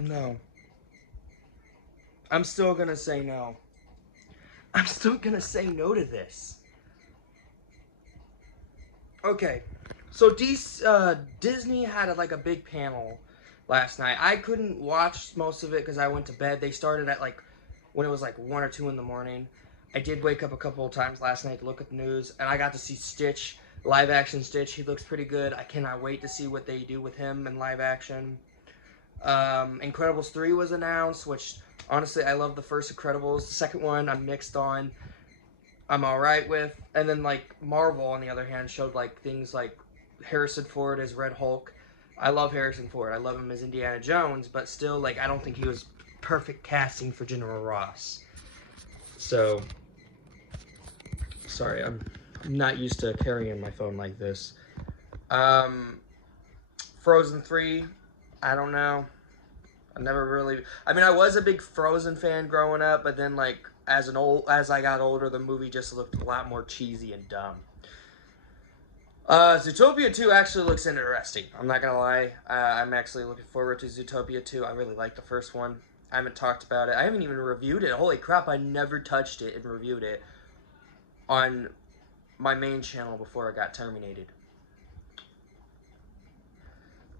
No. I'm still gonna say no. I'm still gonna say no to this. Okay, so Disney had like a big panel last night. I couldn't watch most of it because I went to bed. They started at like when it was like 1 or 2 in the morning. I did wake up a couple of times last night to look at the news, and I got to see Stitch, live action Stitch. He looks pretty good. I cannot wait to see what they do with him in live action. Incredibles 3 was announced, which honestly I love the first Incredibles. The second one I'm mixed on. I'm alright with. And then like Marvel on the other hand showed like things like Harrison Ford as Red Hulk. I love Harrison Ford. I love him as Indiana Jones, but still like I don't think he was perfect casting for General Ross. So sorry, I'm not used to carrying my phone like this. Frozen 3, I don't know. I mean, I was a big Frozen fan growing up, but then like as I got older, the movie just looked a lot more cheesy and dumb. Zootopia 2 actually looks interesting. I'm not gonna lie. I'm actually looking forward to Zootopia 2. I really like the first one. I haven't talked about it. I haven't even reviewed it. Holy crap, I never touched it and reviewed it on my main channel before it got terminated.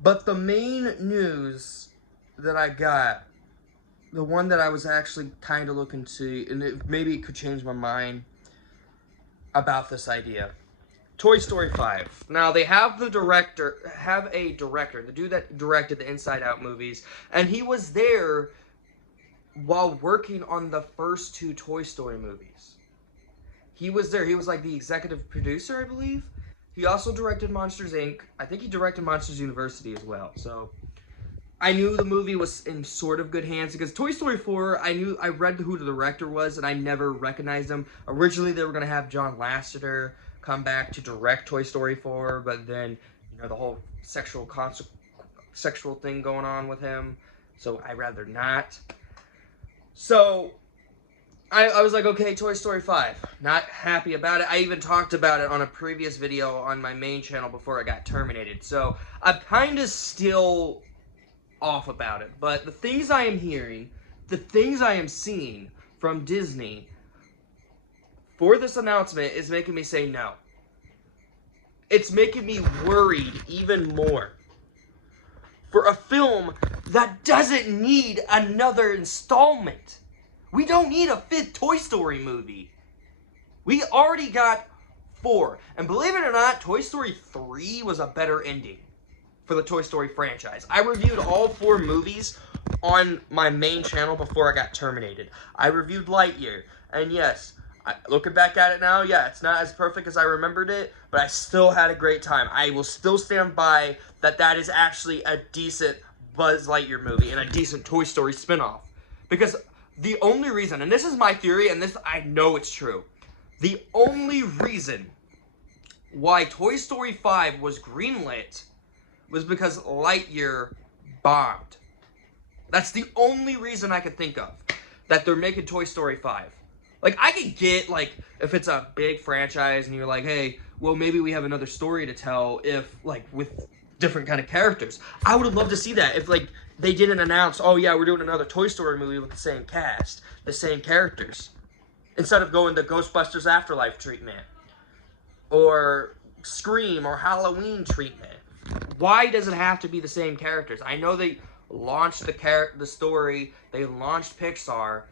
But the main news that I got, the one that I was actually kind of looking to, and maybe it could change my mind about this idea. Toy Story 5. Now, they have a director, the dude that directed the Inside Out movies, and he was there while working on the first 2 Toy Story movies. He was there. He was like the executive producer, I believe. He also directed Monsters, Inc. I think he directed Monsters University as well. So I knew the movie was in sort of good hands because Toy Story 4, I read who the director was and I never recognized him. Originally, they were going to have John Lasseter come back to direct Toy Story 4, but then, you know, the whole sexual thing going on with him. So I'd rather not. So I was like, okay, Toy Story 5. Not happy about it. I even talked about it on a previous video on my main channel before I got terminated. So I'm kind of still off about it. But the things I am hearing, the things I am seeing from Disney for this announcement is making me say no. It's making me worried even more. For a film that doesn't need another installment. We don't need a 5th Toy Story movie. We already got 4. And believe it or not, Toy Story 3 was a better ending for the Toy Story franchise. I reviewed all 4 movies on my main channel before I got terminated. I reviewed Lightyear. And yes, looking back at it now, yeah, it's not as perfect as I remembered it, but I still had a great time. I will still stand by that is actually a decent Buzz Lightyear movie and a decent Toy Story spinoff. Because the only reason, and this is my theory, and this I know it's true, the only reason why Toy Story 5 was greenlit was because Lightyear bombed. That's the only reason I could think of that they're making Toy Story 5. Like, I could get, like, if it's a big franchise and you're like, hey, well, maybe we have another story to tell if, like, with different kind of characters. I would have loved to see that if, like, they didn't announce, oh yeah, we're doing another Toy Story movie with the same cast, the same characters. Instead of going the Ghostbusters Afterlife treatment. Or Scream or Halloween treatment. Why does it have to be the same characters? I know they launched the story, they launched Pixar.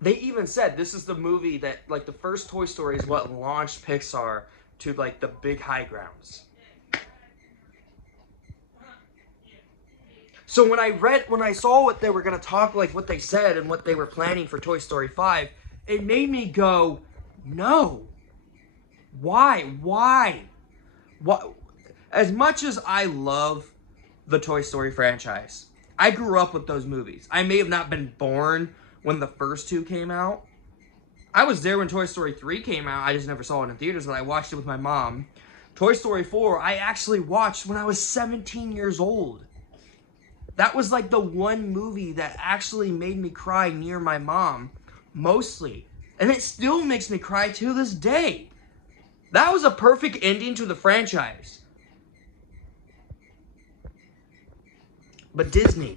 They even said this is the movie that, like, the first Toy Story is what launched Pixar to, like, the big high grounds. So when I saw what they were going to talk, like what they said and what they were planning for Toy Story 5, it made me go, no. Why? What? As much as I love the Toy Story franchise, I grew up with those movies. I may have not been born when the first 2 came out. I was there when Toy Story 3 came out. I just never saw it in theaters, but I watched it with my mom. Toy Story 4, I actually watched when I was 17 years old. That was like the one movie that actually made me cry near my mom, mostly. And it still makes me cry to this day. That was a perfect ending to the franchise. But Disney,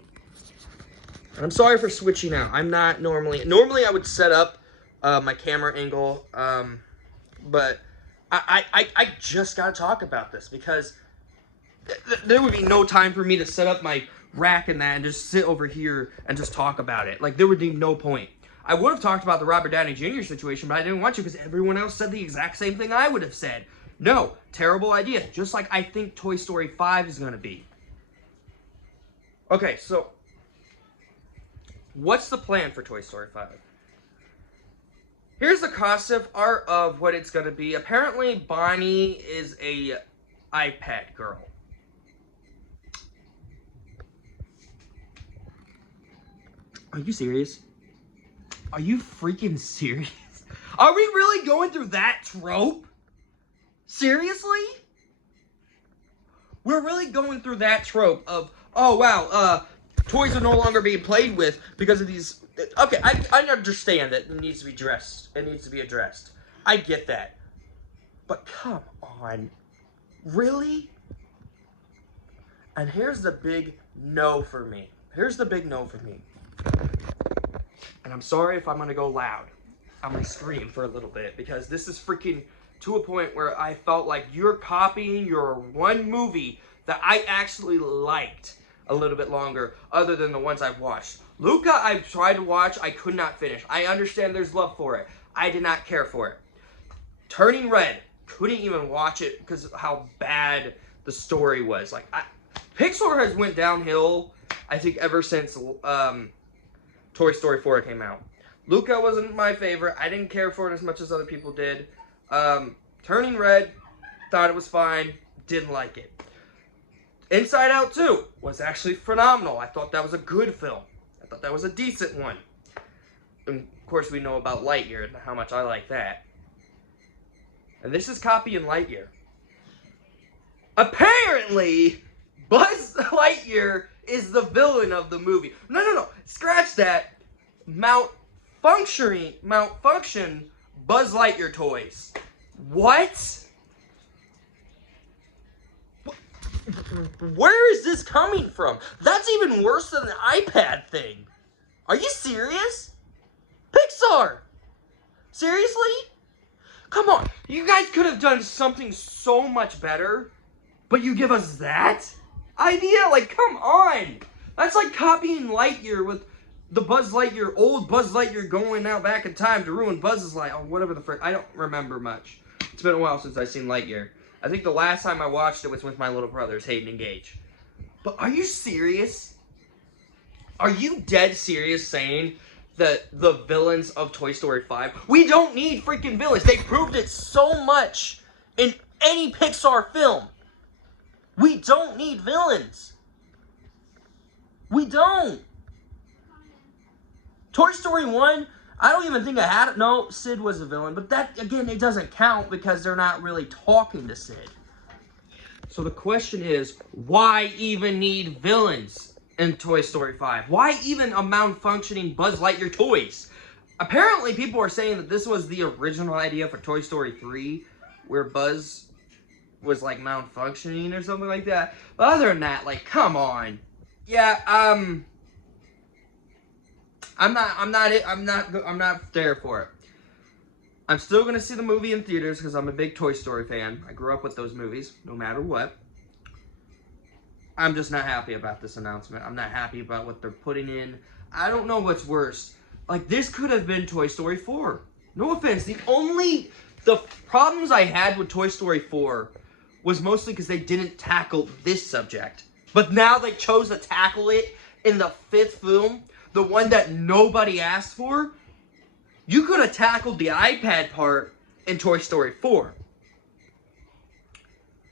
I'm sorry for switching out. I'm not normally I would set up my camera angle, but I just gotta talk about this because there would be no time for me to set up my rack and that and just sit over here and just talk about it. Like, there would be no point. I would have talked about the Robert Downey Jr. situation, but I didn't want to because everyone else said the exact same thing I would have said. No, terrible idea. Just like I think Toy Story 5 is going to be. Okay, so what's the plan for Toy Story 5? Here's the concept art of what it's going to be. Apparently, Bonnie is a iPad girl. Are you serious? Are you freaking serious? Are we really going through that trope? Seriously? We're really going through that trope of, oh wow, toys are no longer being played with because of these. Okay, I understand that it needs to be addressed. It needs to be addressed. I get that. But come on. Really? And here's the big no for me. Here's the big no for me. And I'm sorry if I'm going to go loud. I'm going to scream for a little bit because this is freaking to a point where I felt like you're copying your one movie that I actually liked a little bit longer other than the ones I've watched. Luca, I've tried to watch. I could not finish. I understand there's love for it. I did not care for it. Turning Red, couldn't even watch it because of how bad the story was. Like, Pixar has went downhill, I think, ever since Toy Story 4 came out. Luca wasn't my favorite. I didn't care for it as much as other people did. Turning Red, thought it was fine. Didn't like it. Inside Out 2 was actually phenomenal. I thought that was a good film. I thought that was a decent one. And of course, we know about Lightyear and how much I like that. And this is copying Lightyear. Apparently, Buzz Lightyear is the villain of the movie. No. Scratch that. Malfunction Buzz Lightyear toys. What? Where is this coming from? That's even worse than the iPad thing. Are you serious? Pixar! Seriously? Come on. You guys could have done something so much better, but you give us that idea? Like, come on. That's like copying Lightyear with the Buzz Lightyear, old Buzz Lightyear going out back in time to ruin Buzz's life, or whatever the frick. I don't remember much. It's been a while since I've seen Lightyear. I think the last time I watched it was with my little brothers, Hayden and Gage. But are you serious? Are you dead serious saying that the villains of Toy Story 5, we don't need freaking villains. They proved it so much in any Pixar film. We don't need villains. We don't. Toy Story 1, I don't even think I had it. No, Sid was a villain. But that, again, it doesn't count because they're not really talking to Sid. So the question is, why even need villains in Toy Story 5? Why even a malfunctioning Buzz Lightyear toys? Apparently, people are saying that this was the original idea for Toy Story 3, where Buzz was, like, malfunctioning or something like that. But other than that, like, come on. Yeah, I'm not there for it. I'm still gonna see the movie in theaters because I'm a big Toy Story fan. I grew up with those movies, no matter what. I'm just not happy about this announcement. I'm not happy about what they're putting in. I don't know what's worse. Like, this could have been Toy Story 4. No offense. The problems I had with Toy Story 4 was mostly because they didn't tackle this subject. But now they chose to tackle it in the 5th film, the one that nobody asked for. You could have tackled the iPad part in Toy Story 4.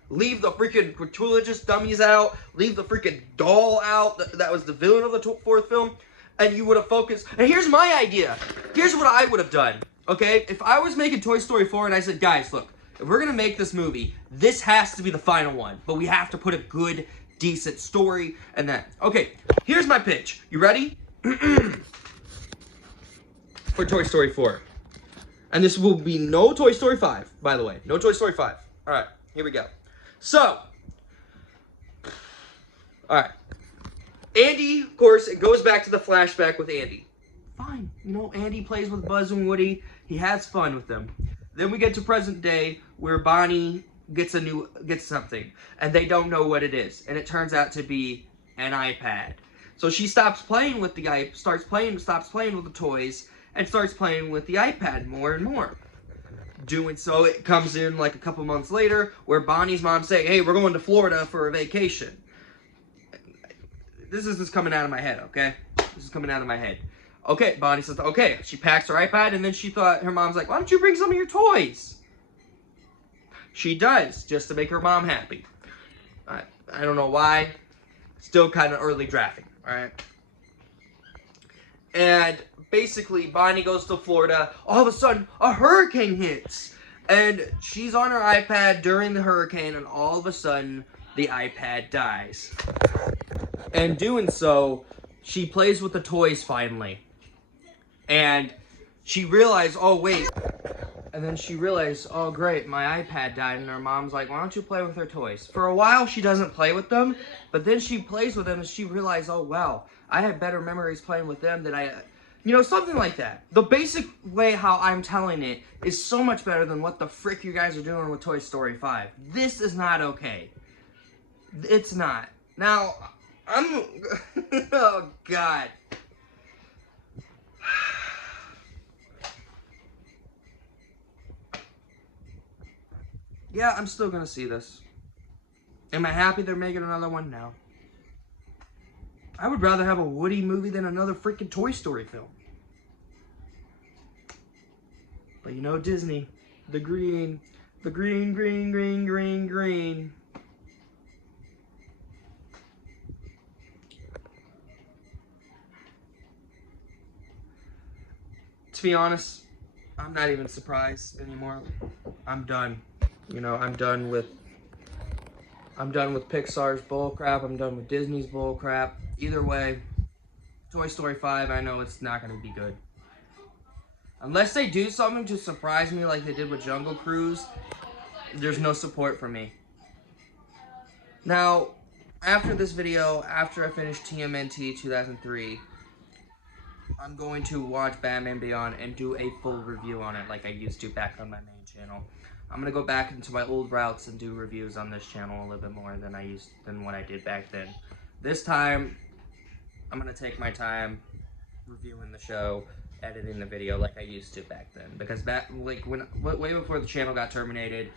Leave the freaking gratuitous dummies out. Leave the freaking doll out. That was the villain of the 4th film. And you would have focused. And here's my idea. Here's what I would have done. Okay? If I was making Toy Story 4 and I said, guys, look. If we're going to make this movie, this has to be the final one. But we have to put a good, decent story and that. Okay. Here's my pitch. You ready? For Toy Story 4. And this will be no Toy Story 5, by the way. No Toy Story 5. Alright, here we go. So, alright. Andy, of course, it goes back to the flashback with Andy. Fine, you know, Andy plays with Buzz and Woody. He has fun with them. Then we get to present day where Bonnie gets something, and they don't know what it is, and it turns out to be an iPad. So she stops playing with the stops playing with the toys, and starts playing with the iPad more and more. Doing so, it comes in like a couple months later, where Bonnie's mom saying, "Hey, we're going to Florida for a vacation." This is just coming out of my head, okay? This is coming out of my head. Okay, Bonnie says, okay. She packs her iPad, and then she thought, her mom's like, why don't you bring some of your toys? She does, just to make her mom happy. I don't know why. Still kind of early drafting, alright? And basically, Bonnie goes to Florida. All of a sudden, a hurricane hits. And she's on her iPad during the hurricane, and all of a sudden, the iPad dies. And doing so, she plays with the toys finally. And she realized, oh wait. And then she realized, oh great, my iPad died. And her mom's like, why don't you play with her toys? For a while, she doesn't play with them. But then she plays with them and she realized, oh wow, I have better memories playing with them than you know, something like that. The basic way how I'm telling it is so much better than what the frick you guys are doing with Toy Story 5. This is not okay. It's not. Now, oh God. Yeah, I'm still gonna see this. Am I happy they're making another one? No. I would rather have a Woody movie than another freaking Toy Story film. But you know, Disney, the green. To be honest, I'm not even surprised anymore. I'm done. You know, I'm done with Pixar's bullcrap. I'm done with Disney's bullcrap. Either way, Toy Story 5, I know it's not going to be good. Unless they do something to surprise me like they did with Jungle Cruise, there's no support for me. Now, after this video, after I finish TMNT 2003, I'm going to watch Batman Beyond and do a full review on it like I used to back on my main channel. I'm going to go back into my old routes and do reviews on this channel a little bit more than what I did back then. This time, I'm going to take my time reviewing the show, editing the video like I used to back then. Because way before the channel got terminated,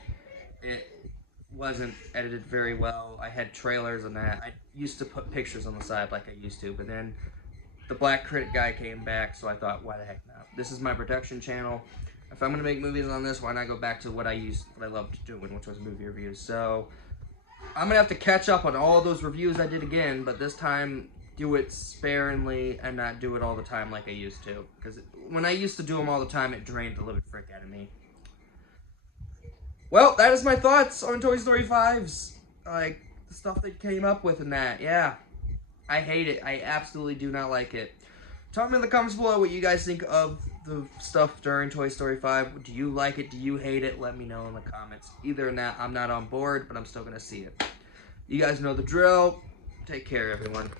it wasn't edited very well. I had trailers and that. I used to put pictures on the side like I used to, but then the Black Critic guy came back, so I thought, why the heck not? This is my production channel. If I'm gonna make movies on this, why not go back to what I loved doing, which was movie reviews. So I'm gonna have to catch up on all those reviews I did again, but this time do it sparingly and not do it all the time like I used to. Because when I used to do them all the time, it drained the living frick out of me. Well, that is my thoughts on Toy Story 5's, like, the stuff they came up with in that. Yeah, I hate it. I absolutely do not like it. Tell me in the comments below what you guys think of the stuff during Toy Story 5. Do you like it? Do you hate it? Let me know in the comments. Either or not, I'm not on board, but I'm still going to see it. You guys know the drill. Take care, everyone.